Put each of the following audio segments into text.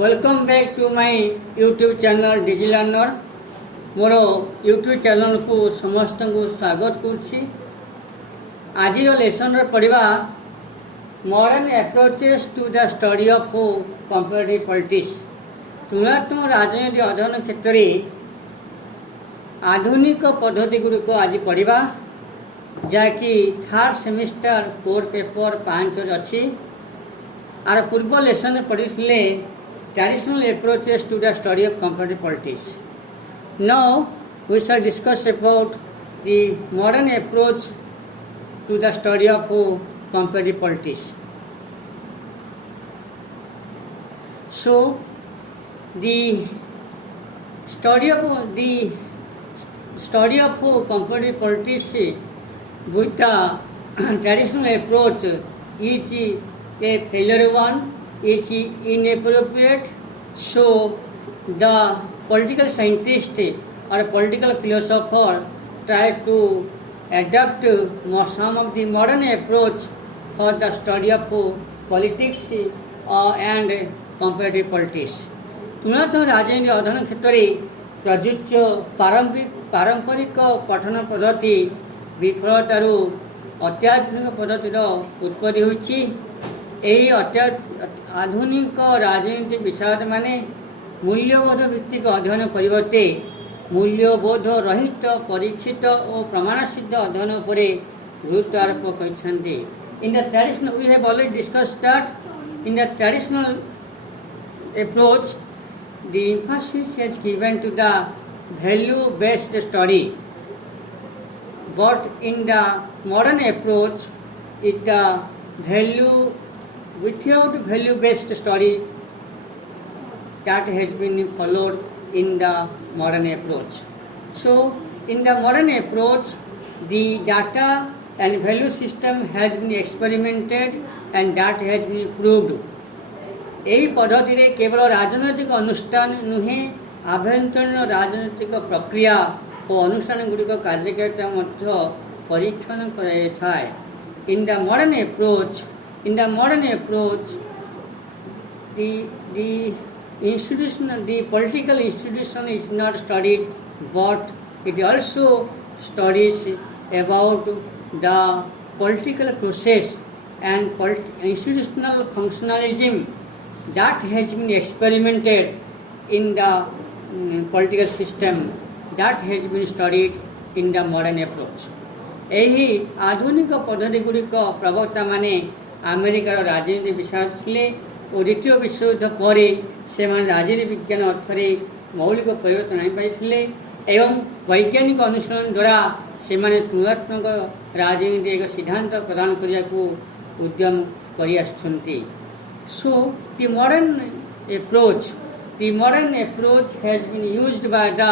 Welcome back to my YouTube channel Digi Learner. मोर YouTube channel को समस्त को स्वागत करुच्ची। आज लेसन पढ़ा modern approaches to the study of comparative politics. तुलनात्मक राजनीति अध्ययन क्षेत्र में आधुनिक पद्धति गुड़िक आज पढ़ा जहाँकि थर्ड सेमिस्टर कोर पेपर 5 अच्छी। आर पूर्व लेसन पढ़ी traditional approaches to the study of comparative politics. Now we shall discuss about the modern approach to the study of comparative politics. So the study of comparative politics with the traditional approach is a failure one, is inappropriate. So the political scientist or political philosopher try to adapt some of the modern approach for the study of politics and comparative politics. तुलनात्मक राजनीति अध्ययन क्षेत्र में प्रजुज्य पारंपरिक पठन पद्धति विफलतार अत्याधुनिक पद्धतिर उत्पत्ति होती। आधुनिक राजनीति विषय माने मूल्यबोध भित्तिक अध्ययन परिवर्ते मूल्यबोध रहित परीक्षित और प्रमाण सिद्ध अध्ययन पर गुरुत्व आरोप करछन्ते। In the traditional we have already discussed that in the traditional approach the emphasis is given to the value based study, but in the modern approach is the value without value based study that has been followed in the modern approach. So in the modern approach the data and value system has been experimented and that has been proved. यही पद्धति रे केवल राजनैतिक अनुष्ठान नुहे आभ्यंतरीण राजनैतिक प्रक्रिया और अनुष्ठान गुड़िक कार्यकारिता मध्य परीक्षण कराए। In the modern approach, the institution, the political institution is not studied, but it also studies about the political process and institutional functionalism that has been experimented in the political system, that has been studied in the modern approach. यही आधुनिक पद्धति गुड़िक प्रवक्ता माने अमेरिकार राजनीति विषय थिले और द्वितीय विश्वयुद्ध पर से राजनीति विज्ञान अर्थ में मौलिक परिवर्तन आनीपारे एवं वैज्ञानिक अनुशीलन द्वारा से तुलनात्मक राजनीति एक सिद्धांत प्रदान करने को उद्यम कर। So the modern approach has been used by the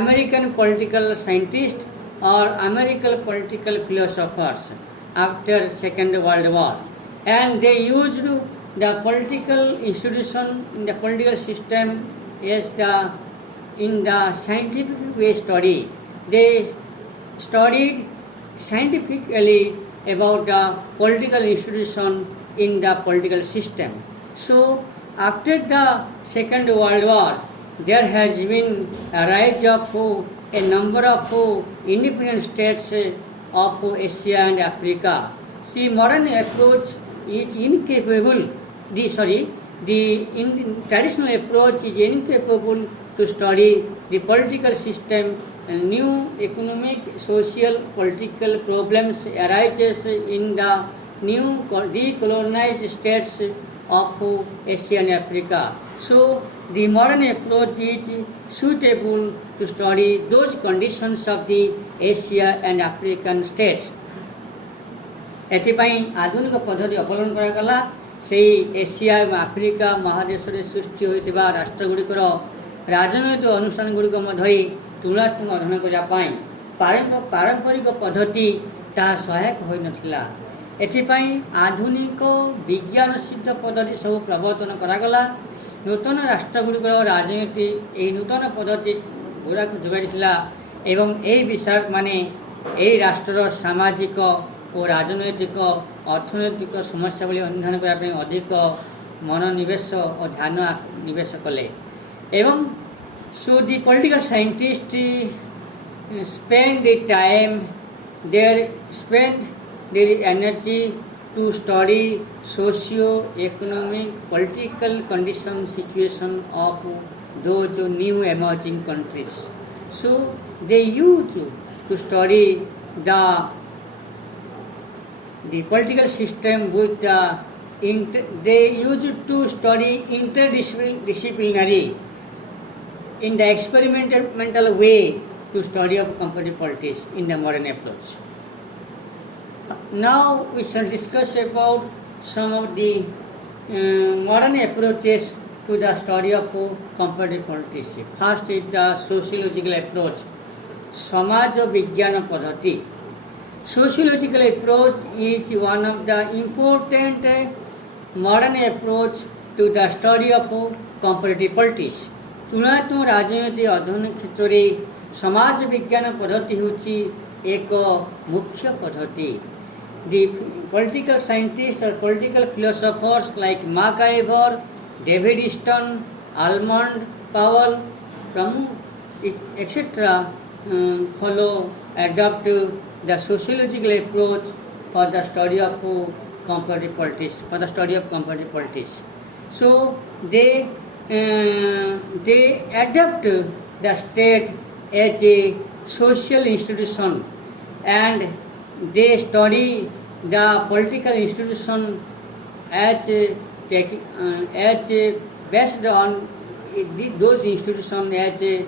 American political scientist or American political philosophers after Second World War, and they used the political institution in the political system as in the scientific way study. They studied scientifically about the political institution in the political system. So after the Second World War there has been a rise of a number of independent states of Asia and Africa. See, modern approach is incapable. The traditional approach is incapable to study the political system, and new economic, social, political problems arises in the new decolonized states of Asia and Africa. So the modern approach is suitable to study those conditions of the Asia and African states. एथिपाई आधुनिक पद्धति अवलंबन करागला से Asia और Africa महादेश में सृष्टि होइतिबा राष्ट्रगुड़िकर राजनैतिक अनुष्ठान गुड़िक मध्य तुलनात्मक अध्ययन करने पारंपरिक पद्धति ता सहायक हो नथिला। एथिपाई आधुनिक विज्ञान सिद्ध पद्धति सब प्रवर्तन करागला। नूतन राष्ट्रगुड़िकर राजनीति यही नूतन पद्धति गुड़ाक जोगाई एवं यही विषय माने यही राष्ट्र सामाजिक और राजनैतिक अर्थनैतिक समस्या अनुधान करने अधिक मनोनिवेश और ध्यान निवेश कले एवं so the political scientists spend the time spend their energy to study socio-economic political condition situation of those new emerging countries. So they used to study the political system with they used to study interdisciplinary in the experimental way to study of comparative politics in the modern approach. Now we shall discuss about some of the modern approaches to the study of comparative politics. First is the sociological approach, समाज विज्ञान पद्धति. Sociological approach is one of the important modern approach to the study of comparative politics. तुलनात्मक राजनीति अध्ययन क्षेत्र में समाज विज्ञान पद्धति होची एक मुख्य पद्धति. The political scientists or political philosophers like MacIver, David Easton, Almond Powell, etc. Adopt the sociological approach for the study of comparative politics. So they adapt the state as a social institution and they study the political institution as based on those institutions as a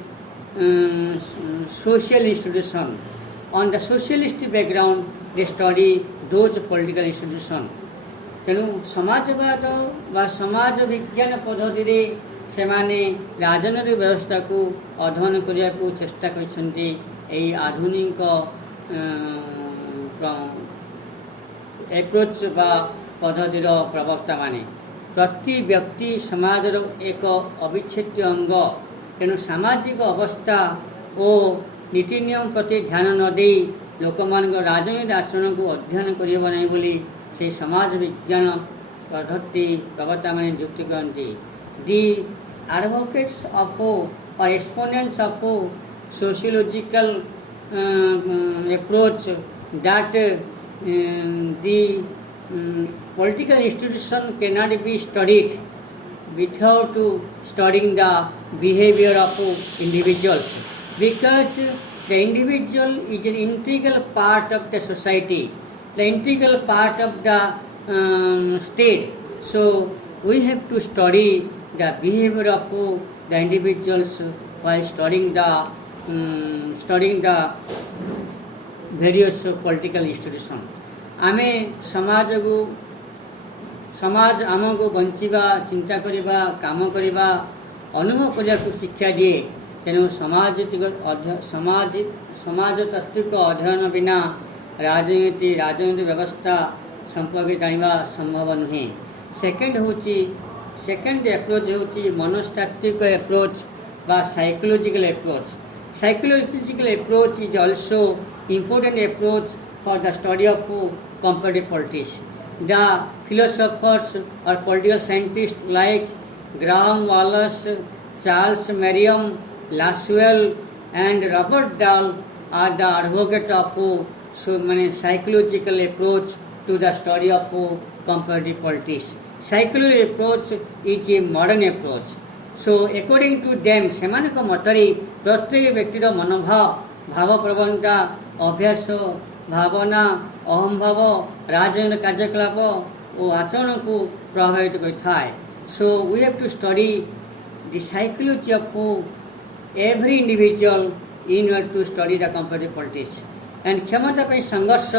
social institution. On the socialist background, they study those political institutions. तेणु समाजवाद व समाज विज्ञान पद्धति सेमाने राजनैतिक व्यवस्था को अध्ययन करने को चेष्टा करछन्ति एई आधुनिक एप्रोच बा पद्धतिर प्रवक्ता माने. प्रति व्यक्ति समाज एक अविच्छेद्य अंग. तेणु सामाजिक अवस्था और नीति नियम प्रति ध्यान न दे लोक मान राजनीतिक आचरण को अध्ययन करिबो नै बोली से समाज विज्ञान पद्धति प्रवक्ता माने युक्ति करती. दि एडवोकेट्स ऑफ और exponents of sociological approach that the political institution cannot be studied without studying the behavior of individuals, because the individual is an integral part of the society, the integral part of the state. So we have to study the behavior of the individuals while studying the various political institutions. आमे समाज आमको बंचिबा चिंता करिबा काम करिबा अनुभव करिया को शिक्षा दिए. तेणु समाज तत्विक अध्ययन बिना राजनीति व्यवस्था संपर्क जानिबा संभव नुहे. सेकेंड अप्रोच होची मनोस्तात्विक अप्रोच बा psychological approach. Psychological approach is also important approach for the study of comparative politics. The philosophers or political scientists like Graham Wallas, Charles Merriam, Laswell and Robert Dahl are the advocates of so many psychological approach to the study of comparative politics. Psychological approach is a modern approach. So according to them, सेमानक मतरे प्रत्येक व्यक्तिर मनोभाव भाव प्रवणता अभ्यास भावना अहंभाव राजनीतिक कार्यकलाप और आचरण को प्रभावित करिथाय. So we have to study the psychology of every individual in order to study the comparative politics. And क्षमता पे संघर्ष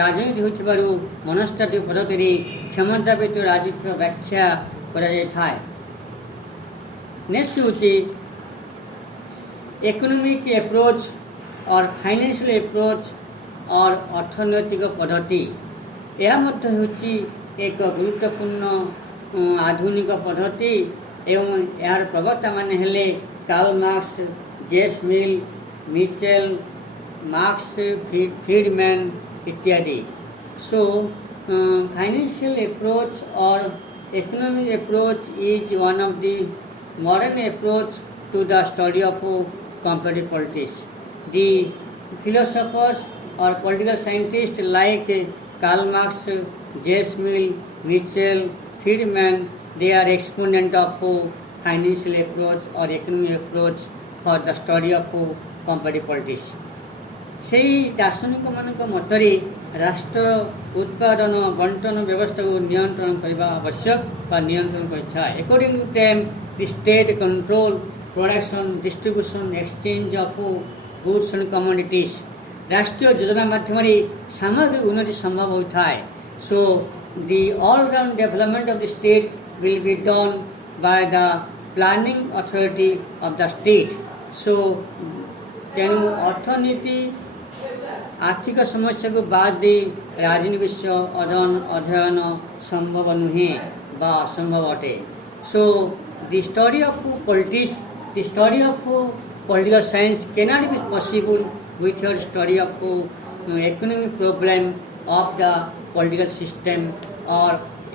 राजनीति होथिबारु मनस्तात्विक पद्धति क्षमता पे तो राजनीति व्याख्या करा जाय. नेक्स्ट होची इकोनॉमिक अप्रोच और फाइनेंशियल अप्रोच और अर्थनैतिक पद्धति. यह मध्य होची एक गुरुत्वपूर्ण आधुनिक पद्धति एवं यार प्रवक्ता माने हेले Karl Marx, James Mill, Mitchell, Marx, Friedman इत्यादि. सो फाइनेंशियल अप्रोच और economic approach is one of the modern approach to the study of comparative politics. The philosophers or political scientists like Karl Marx, J.S. Mill, Mitchell, Friedman, they are exponent of financial approach or economic approach for the study of comparative politics. সেই ଦାର୍ଶନିକମାନଙ୍କ ମତରେ ରାଷ୍ଟ୍ର ଉତ୍ପାଦନ ବଣ୍ଟନ ବ୍ୟବସ୍ଥାକୁ ନିୟନ୍ତ୍ରଣ କରିବା ଆବଶ୍ୟକ ବା ନିୟନ୍ତ୍ରଣ କରିଥାଏ। According to them, the state control production, distribution, exchange of goods and commodities. ରାଷ୍ଟ୍ରୀୟ ଯୋଜନା ମାଧ୍ୟମରେ ସାମଗ୍ରିକ ଉନ୍ନତି ସମ୍ଭବ ହୋଇଥାଏ। So the all-round development of the state will be done by the planning authority of the state. So ତେଣୁ ଅର୍ଥନୀତି आर्थिक समस्या को बाद दे राजनीति विषय अध्ययन संभव नुहे बा असंभव अटे। So the study of politics, the study of political science cannot be possible without study of economic problem of the political system or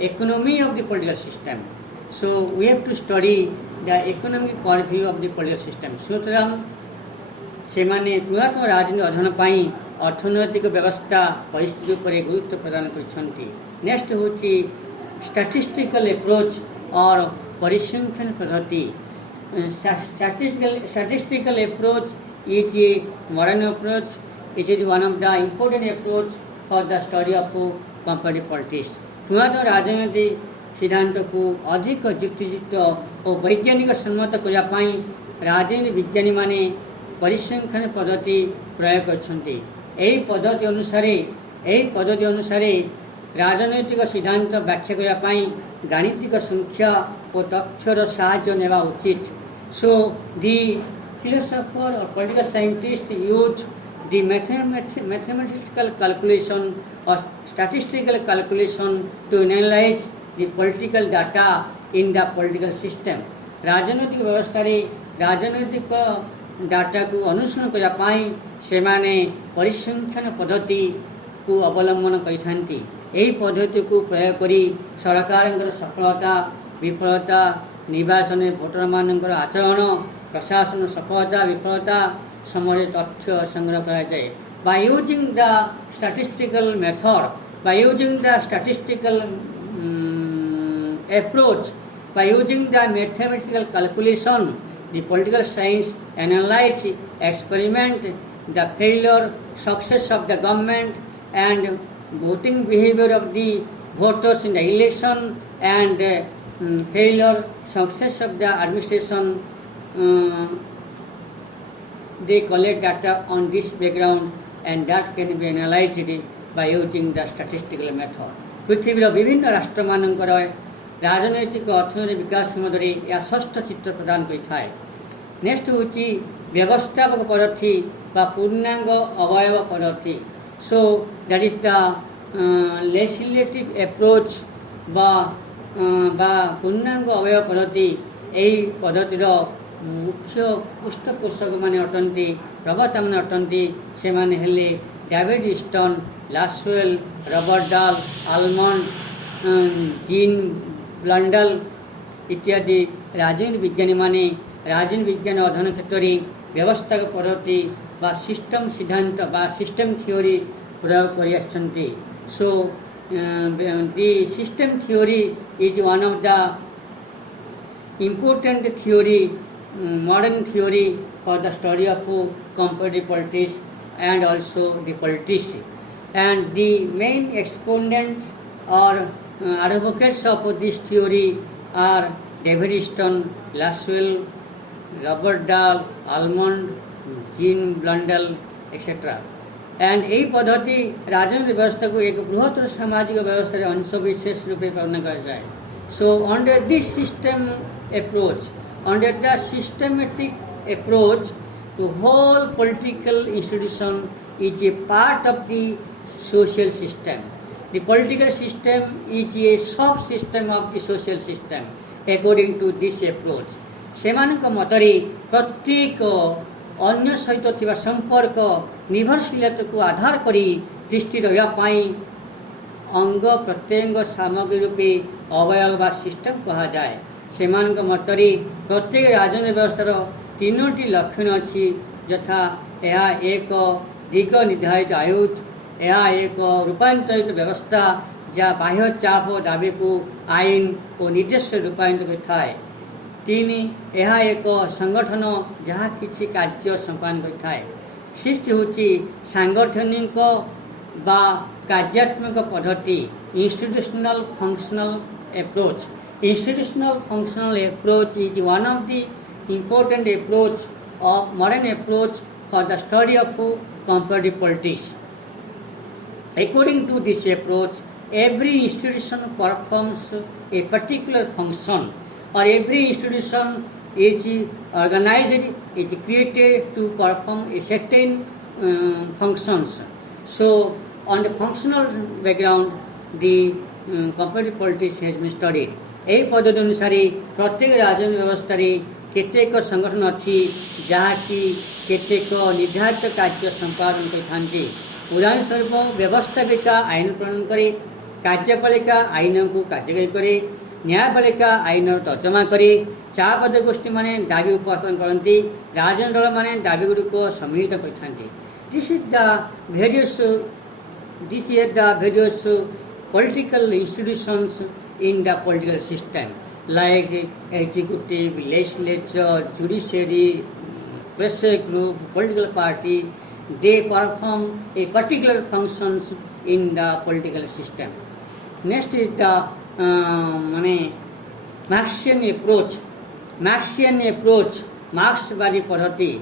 economy of the political system. So we have to study the economic point of view of the political system. सुतरां सेमाने पुरातन राजनीति अध्ययन पाई अर्थनैतिक व्यवस्था परिस्थिति पर गुरुत्व प्रदान करछन्ति। Next होची स्टैटिस्टिकल अप्रोच और परिसंख्यान पद्धति। Statistical approach is a modern approach. It is one of the important approach for the study of comparative politics. पुरातन राजनीति सिद्धांत को अधिक युक्तियुक्त और वैज्ञानिक सम्मत करने पाई राजनीति विज्ञानी माने परिसंख्यान पद्धति प्रयोग करछन्ति। एही पद्धति अनुसार राजनैतिक सिद्धांत व्याख्या करने पाई गाणितिक संख्या और तथ्यर साहाय्य नेवा उचित। सो दी philosopher or political scientist use the mathematical calculation or statistical calculation to analyze the political data in the political system. राजनैतिक व्यवस्था रे राजनैतिक डाटा को अनुसरण करने पाई से माने परिसंख्यान पद्धति को अवलंबन करिथांती। एही पद्धति को प्रयोग करी सरकारंकर सफलता विफलता निर्वाचन भोटर मानकर आचरण प्रशासन सफलता विफलता समय तथ्य संग्रह करा जाए। By using the statistical method, by using the statistical approach, by using the mathematical calculation, the political science analyze, experiment the failure, success of the government and voting behavior of the voters in the election and failure, success of the administration. They collect data on this background and that can be analyzed by using the statistical method. पृथ्वीर विभिन्न राष्ट्र मानकर राजनैतिक अर्थनैतिक विकास मध्य यह षष्ठ चित्र प्रदान करिथाय। Next होची व्यवस्थापक पद्धति बा पूर्णांग अवयव पद्धति। So that is the legislative approach बा पूर्णांग अवयव पद्धति। एही पद्धतिर मुख्य पृष्ठपोषक माने अटंती प्रवक्ता माने अटंती से माने हेले डेविड ईस्टन, लासवेल, रॉबर्ट डाल, आलमंड, जीन ब्लंडल इत्यादि राजनीति विज्ञानी माने राजनीति विज्ञान अध्ययन क्षेत्र में व्यवस्था पद्धति बा सिस्टम सिद्धांत बा सिस्टम थ्योरी प्रयोग करि आछन्ति। So the system theory is one of the important theory, modern theory for the study of comparative politics and also the politics. And the main exponents or advocates of this theory are David Easton, Laswell, Robert Dahl, Almond, Jean Blundell, etc. And यही पद्धति राजनीतिक व्यवस्था को एक बृहत्तर सामाजिक व्यवस्था अंश विशेष रूप में पालन कर जाए। So under this system approach, under the systematic approach, the whole political institution is a part of the social system. The political system is a sub-system of the social system according to this approach. सेमानक मतरे प्रत्येक अन्य सहित थिबा संपर्क निर्भरशीलता को आधार करी दृष्टि रहिया पाई अंग प्रत्यंग सामग्री रूपे अवयव बा सिस्टम कहा जाए से मतरे प्रत्येक राजनीतिक व्यवस्थार तीनोटी लक्षण अच्छी यथा यह एक दिग निर्धारित आयुध यह एक रूपांतरित व्यवस्था जहाँ बाह्य चाप दाबी को आईन और निर्देश रूपांतरित थाए तीन यह एक संगठन जहाँ किसी कार्य संपादन करें सृष्टि होची सांगठनिक बा कार्यात्मक पद्धति institutional functional approach institutional functional approach is one of the important approach of modern approach for the study of comparative politics. According to this approach, every institution performs a particular function or every institution is organized, is created to perform a certain functions. So on the functional background, the comparative politics has been studied. यही पद्धति अनुसार प्रत्येक राजनीतिक व्यवस्था केतेक संगठन अच्छी जहाँकि केतेक निर्धारित कार्य संपादन करते उदाहरण स्वरूप व्यवस्थापिका आईन प्रणयन करे कार्यपालिका आईन को कार्यकारी करे न्यायपालिका आईन तर्जमा करे चापद गोष्ठी माने दाबी उपस्थापन करती राजनीतिक दल माने दाबी गुड़िक सम्मिलित करते this is the various political institutions in the political system like executive, legislature, judiciary, pressure group, political party. They perform a particular functions in the political system. Next is the Marxian approach. Marxian approach, Marxवादी पद्धति.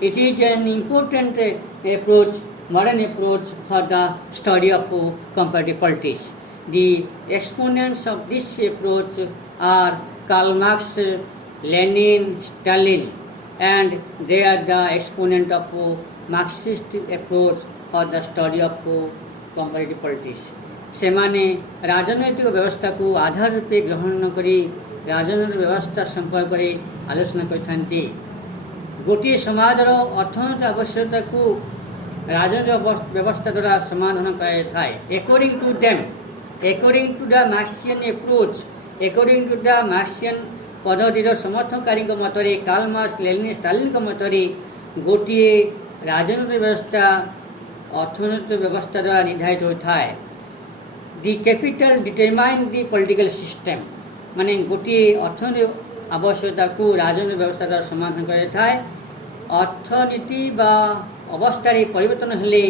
It is an important approach, modern approach for the study of comparative politics. The exponents of this approach are Karl Marx, Lenin, Stalin, and they are the exponent of Marxist approach for the study of comparative politics. सेमाने राजनैतिक व्यवस्था को आधार रूपे ग्रहण न करी राजनैतिक व्यवस्था संपर्क करे आलोचना करथांती गोटे समाजर अर्थनैतिक आवश्यकता को राजनैतिक व्यवस्था द्वारा समाधान कराया थाए according to the Marxian approach, according to the Marxian पद्धतिर समर्थनकारी मतरे कार्ल मार्क्स लेनिन स्टालिन मतरे गोटे राजनैतिक व्यवस्था अर्थनैतिक व्यवस्था द्वारा निर्धारित होता है. The capital determine the political system माने गोटे अर्थनैतिक आवश्यकता को राजनैतिक व्यवस्था द्वारा समाधान कराया अर्थनीति बा अवस्था परिवर्तन हेले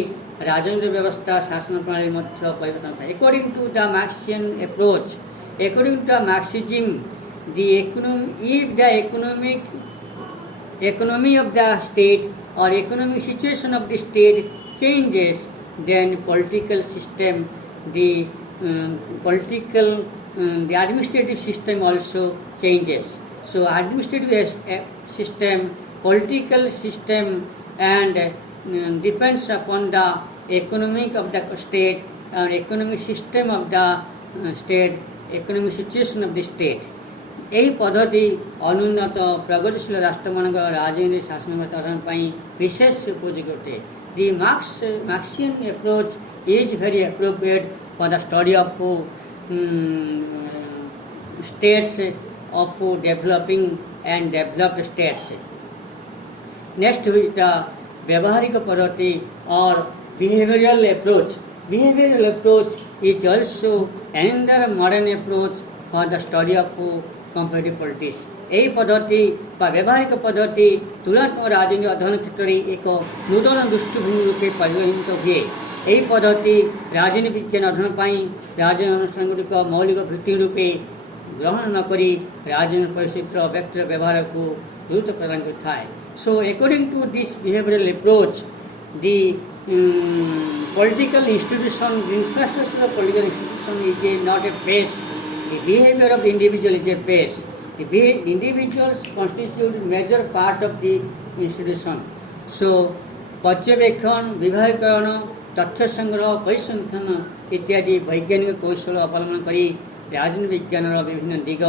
राजनैतिक व्यवस्था शासन प्रणाली मध्य परिवर्तन था. According to the Marxian approach, according to the Marxism, if the economy of the state or economic situation of the state changes, then political system, the administrative system also changes. So administrative system, political system, and depends upon the economic of the state or economic system of the state, economic situation of the state. यही पद्धति अनुन्नत प्रगतिशील राष्ट्र मान राजनीतिक शासन व्यवस्था विशेष उपयोगी अटे. The Marxian approach is very appropriate for the study of states of developing and developed states. Next is the व्यवहारिक पद्धति और behavioral approach. Behavioral approach is also another modern approach for the study of comparative politics. यही पद्धति बा व्यवहारिक पद्धति तुलनात्मक राजनीति अध्ययन क्षेत्र में एक नूतन दृष्टिभंगी रूपे परिगणित हुए. यही पद्धति राजनीति विज्ञान अध्ययन पाई राजनीति अनुष्ठान गुड़िक मौलिक भित्ति रूपे ग्रहण न करी राजनीति परिस्थितिर व्यक्तिर व्यवहार को गुरुत्व प्रदान करता है. So according to this behavioral approach, the political institution, the infrastructure of political institution is not a phase. The behavior of the individual is a phase. The individuals constitute major part of the institution. So पर्यवेक्षण, विभागीकरण, तथ्य संग्रह, परिसंख्यान इत्यादि वैज्ञानिक कौशल अवलंबन करी राजनीति विज्ञान विभिन्न दिग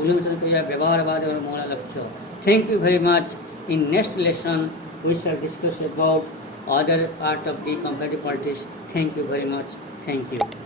उन्मोचन कर व्यवहारवाद और मूल लक्ष्य. Thank you very much. In next lesson, we shall discuss about other part of the comparative politics. Thank you very much. Thank you.